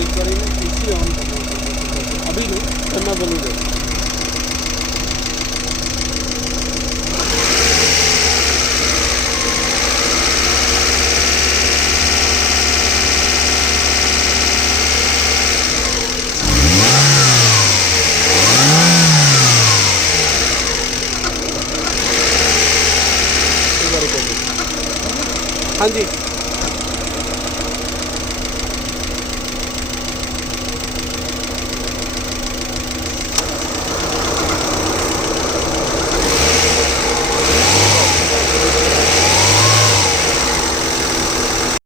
एक बार AC on करना अभी नहीं करना जरूर है। हाँ जी